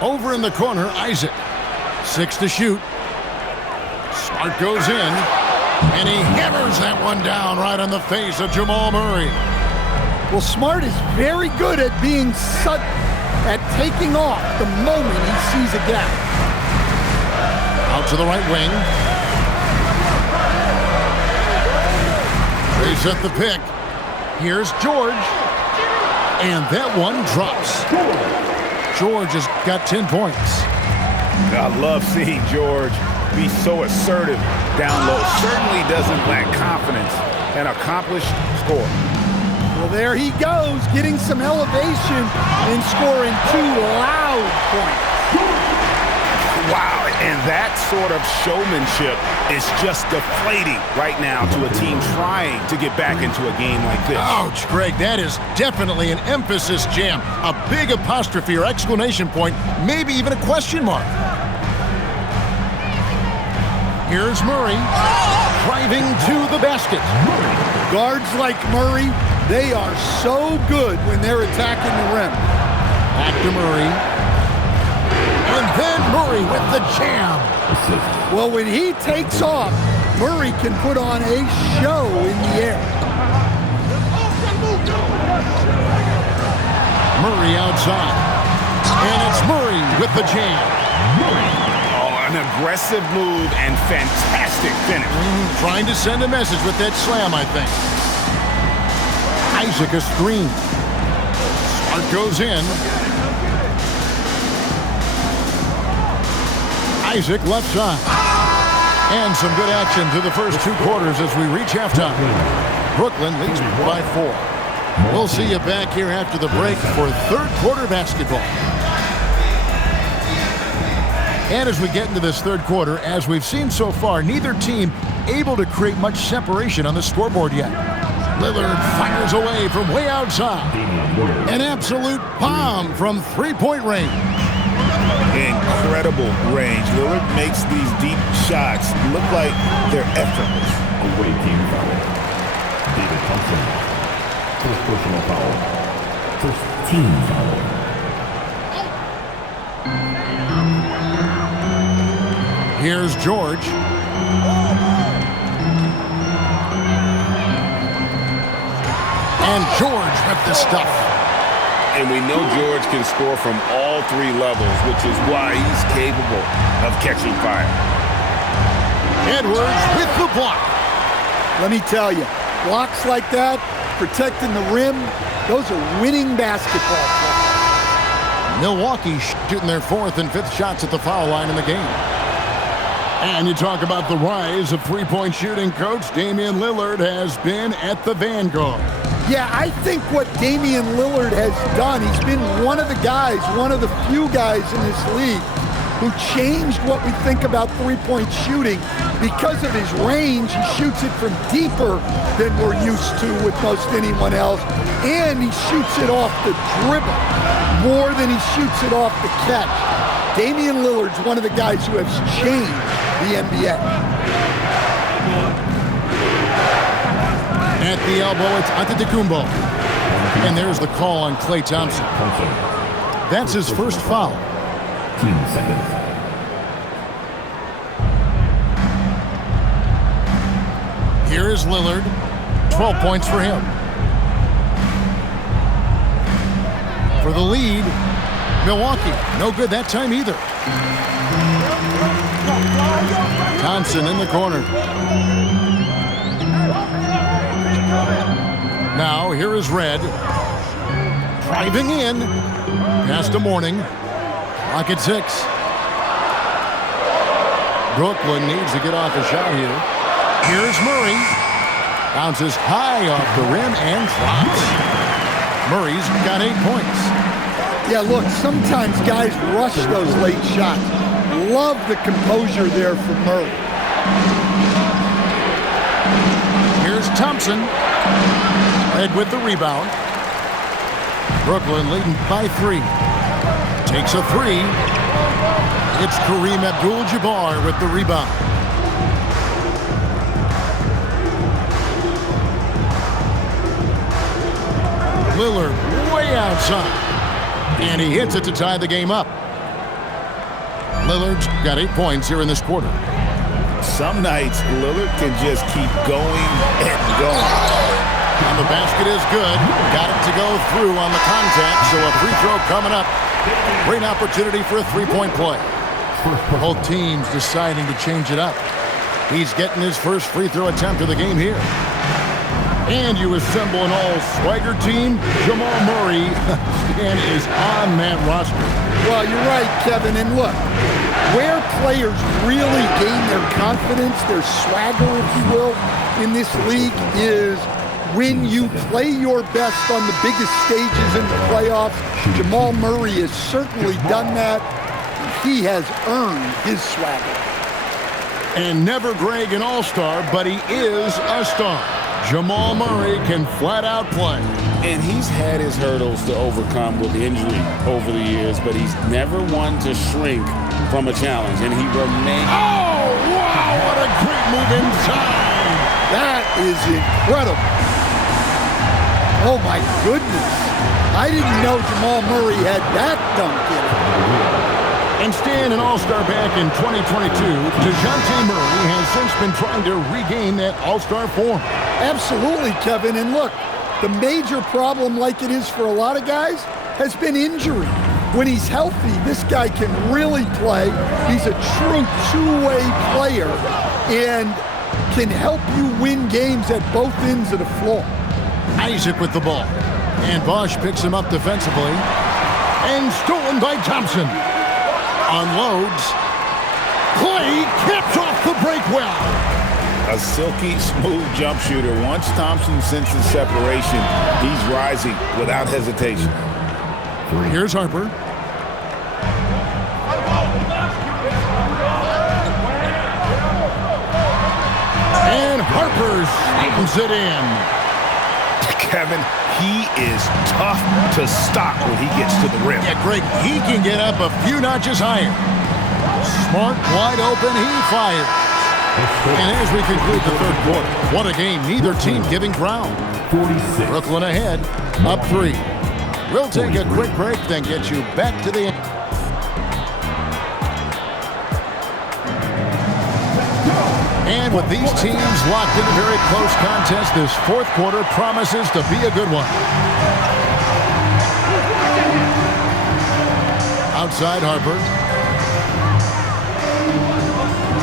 Over in the corner, Isaac. 6 to shoot. Smart goes in, and he hammers that one down right on the face of Jamal Murray. Well, Smart is very good at being sudden, at taking off the moment he sees a gap. Out to the right wing. They set the pick. Here's George. And that one drops. George has got 10 points. I love seeing George be so assertive down low. Certainly doesn't lack confidence. An accomplished scorer. Well, there he goes, getting some elevation and scoring 2 loud points. Wow, and that sort of showmanship is just deflating right now to a team trying to get back into a game like this. Ouch, Greg, that is definitely an emphasis jam. A big apostrophe or exclamation point, maybe even a question mark. Here's Murray, driving to the basket. Guards like Murray, they are so good when they're attacking the rim. Back to Murray. And then Murray with the jam. Well, when he takes off, Murray can put on a show in the air. Murray outside. And it's Murray with the jam. Oh, an aggressive move and fantastic finish. Trying to send a message with that slam, I think. Isaac a screen. Smart goes in. Isaac left side. And some good action through the first 2 quarters as we reach halftime. Brooklyn leads by 4. We'll see you back here after the break for third quarter basketball. And as we get into this third quarter, as we've seen so far, neither team able to create much separation on the scoreboard yet. Lillard fires away from way outside. An absolute bomb from three-point range. Incredible range. Lillard makes these deep shots look like they're effortless. Away team foul. David Thompson. First personal foul. First team foul. Here's George. And George with the stuff. And we know George can score from all 3 levels, which is why he's capable of catching fire. Edwards with the block. Let me tell you, blocks like that, protecting the rim, those are winning basketball plays. Milwaukee shooting their 4th and 5th shots at the foul line in the game. And you talk about the rise of three-point shooting, Coach. Damian Lillard has been at the vanguard. Yeah, I think what Damian Lillard has done, he's been one of the guys, one of the few guys in this league who changed what we think about three-point shooting. Because of his range, he shoots it from deeper than we're used to with most anyone else. And he shoots it off the dribble more than he shoots it off the catch. Damian Lillard's one of the guys who has changed the NBA. At the elbow, it's Antetokounmpo. And there's the call on Klay Thompson. That's his first foul. 10 seconds. Here is Lillard. 12 points for him. For the lead, Milwaukee. No good that time either. Thompson in the corner. Now, here is Red. Driving in. Past the morning. Clock at 6. Brooklyn needs to get off a shot here. Here's Murray. Bounces high off the rim and drops. Murray's got 8 points. Yeah, look, sometimes guys rush those late shots. Love the composure there from Murray. Here's Thompson. Red with the rebound. Brooklyn leading by 3. Takes a 3. It's Kareem Abdul-Jabbar with the rebound. Lillard way outside. And he hits it to tie the game up. Lillard's got 8 points here in this quarter. Some nights, Lillard can just keep going and going. And the basket is good. Got it to go through on the contact, so a free throw coming up. Great opportunity for a three-point play. Both teams deciding to change it up. He's getting his first free throw attempt of the game here. And you assemble an all-swagger team. Jamal Murray is on that roster. Well, you're right, Kevin. And look, where players really gain their confidence, their swagger, if you will, in this league is when you play your best on the biggest stages in the playoffs. Jamal Murray has certainly done that. He has earned his swagger. And never Greg an all-star, but he is a star. Jamal Murray can flat out play. And he's had his hurdles to overcome with injury over the years, but he's never one to shrink from a challenge, and he remains... Oh, wow, what a great move inside. That is incredible. Oh, my goodness. I didn't know Jamal Murray had that dunk in it. And staying an all-star back in 2022, DeJounte Murray has since been trying to regain that all-star form. Absolutely, Kevin. And look, the major problem, like it is for a lot of guys, has been injury. When he's healthy, this guy can really play. He's a true two-way player and can help you win games at both ends of the floor. Isaac with the ball. And Bosch picks him up defensively. And stolen by Thompson. Unloads. Clay caps off the break well. A silky, smooth jump shooter. Once Thompson senses separation, he's rising without hesitation. Here's Harper. And Harper slams it in. Kevin, he is tough to stop when he gets to the rim. Yeah, Greg, he can get up a few notches higher. Smart, wide open, he fires. And as we conclude the third quarter, what a game, neither team giving ground. 46. Brooklyn ahead, up 3. We'll take a quick break, then get you back to the... And with these teams locked in a very close contest, this fourth quarter promises to be a good one. Outside Harper.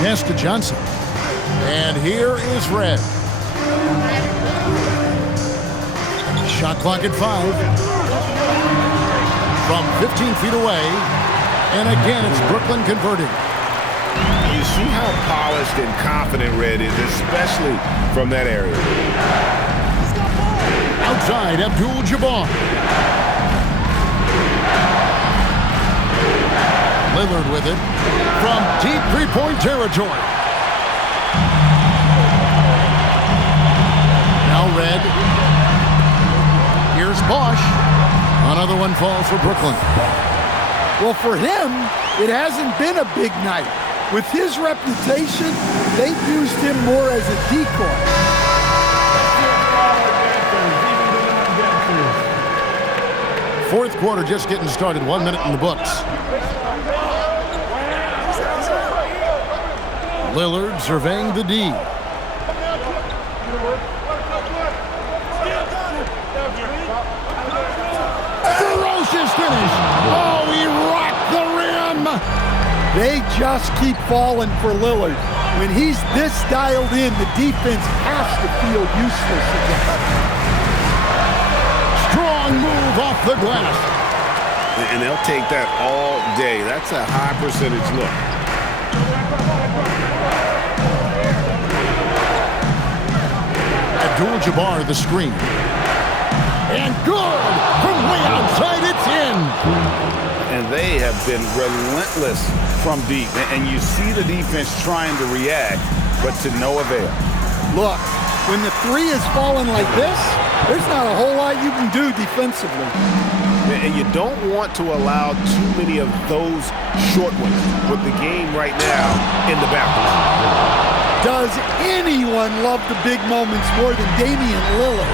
Pass to Johnson. And here is Red. Shot clock at 5. From 15 feet away. And again, it's Brooklyn converting. You see how polished and confident Red is, especially from that area. Outside, Abdul-Jabbar. Lillard with it from deep three-point territory. Now Red. Here's Bosch. Another one falls for Brooklyn. Well, for him, it hasn't been a big night. With his reputation, they've used him more as a decoy. Fourth quarter just getting started. 1 minute in the books. Lillard surveying the D. Ferocious finish. Oh, he rocked the rim. They just keep falling for Lillard. When he's this dialed in, the defense has to feel useless again. Strong move off the glass. And they'll take that all day. That's a high percentage look. Abdul-Jabbar the screen. And good! From way outside, it's in! And they have been relentless from deep. And you see the defense trying to react, but to no avail. Look, when the three is falling like this, there's not a whole lot you can do defensively. And you don't want to allow too many of those short ones with the game right now in the backcourt. Does anyone love the big moments more than Damian Lillard?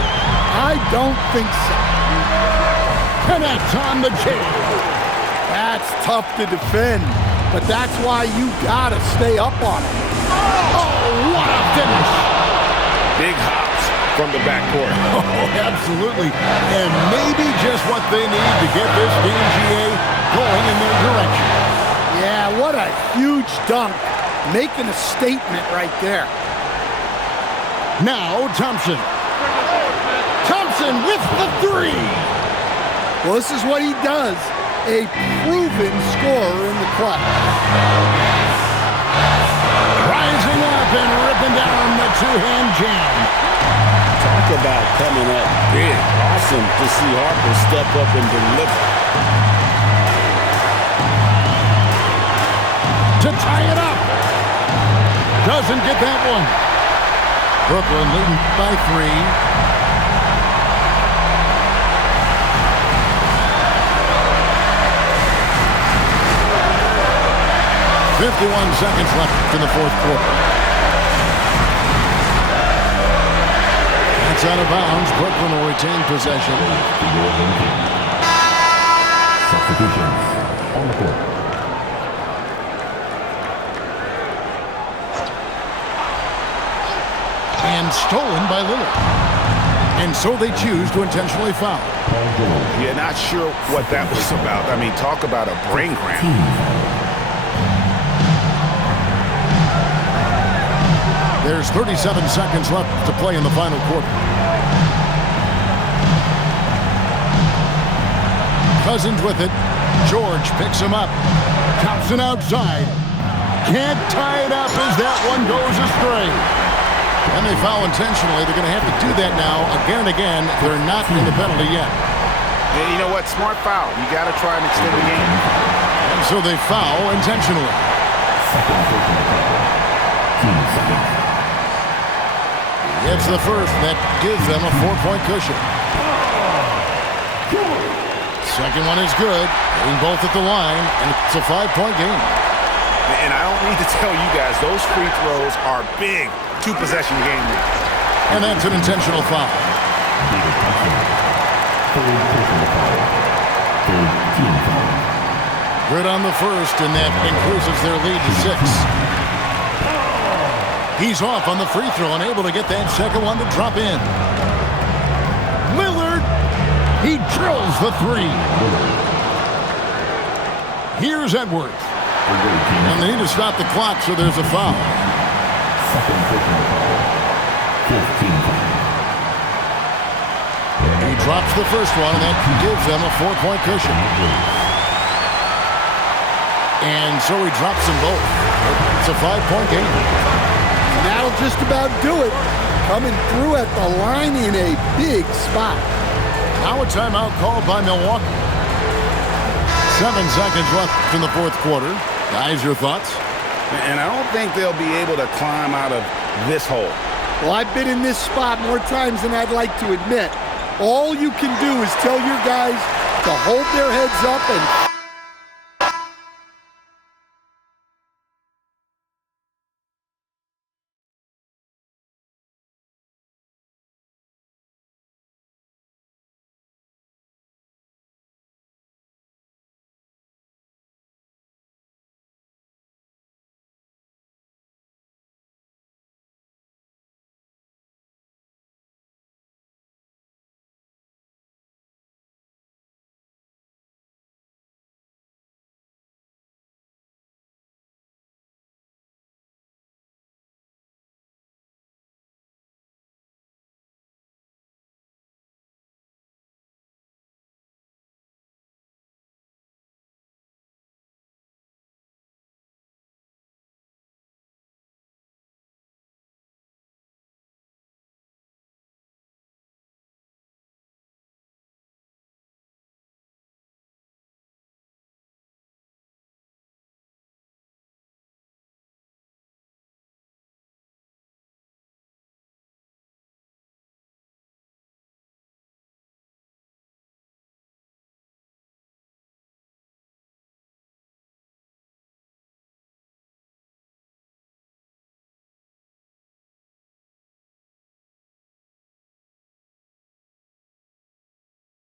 I don't think so. Connect on the J. That's tough to defend. but that's why you gotta stay up on it. Oh, what a finish! Big hops from the backcourt. Oh, absolutely. And maybe just what they need to get this game, GA, going in their direction. Yeah, what a huge dunk. Making a statement right there. Now, Thompson. Thompson with the three. Well, this is what he does. A proven scorer in the clutch. Rising up and ripping down the two-hand jam. Talk about coming up big. Awesome to see Harper step up and deliver. To tie it up. Doesn't get that one. Brooklyn leading by 3. 51 seconds left in the fourth quarter. That's out of bounds. Brooklyn will retain possession. Substitutions on the court. And stolen by Lillard. And so they choose to intentionally foul. Yeah, not sure what that was about. I mean, talk about a brain cramp. There's 37 seconds left to play in the final quarter. Cousins with it. George picks him up. Thompson outside. Can't tie it up as that one goes astray. And they foul intentionally. They're going to have to do that now again and again. They're not in the penalty yet. Yeah, you know what? Smart foul. You got to try and extend the game. And so they foul intentionally. It's the first that gives them a 4-point cushion. Second one is good. Getting both at the line, and it's a 5-point game. And I don't need to tell you guys, those free throws are big. 2-possession game. And that's an intentional foul. Good on the first, and that increases their lead to 6. He's off on the free throw and able to get that second one to drop in. Lillard, he drills the 3. Here's Edwards. And they need to stop the clock, so there's a foul. He drops the first one, and that gives them a 4-point cushion. And so he drops them both. It's a 5-point game. That'll just about do it. Coming through at the line in a big spot. Now a timeout called by Milwaukee. 7 seconds left in the fourth quarter. Guys, your thoughts? And I don't think they'll be able to climb out of this hole. Well, I've been in this spot more times than I'd like to admit. All you can do is tell your guys to hold their heads up and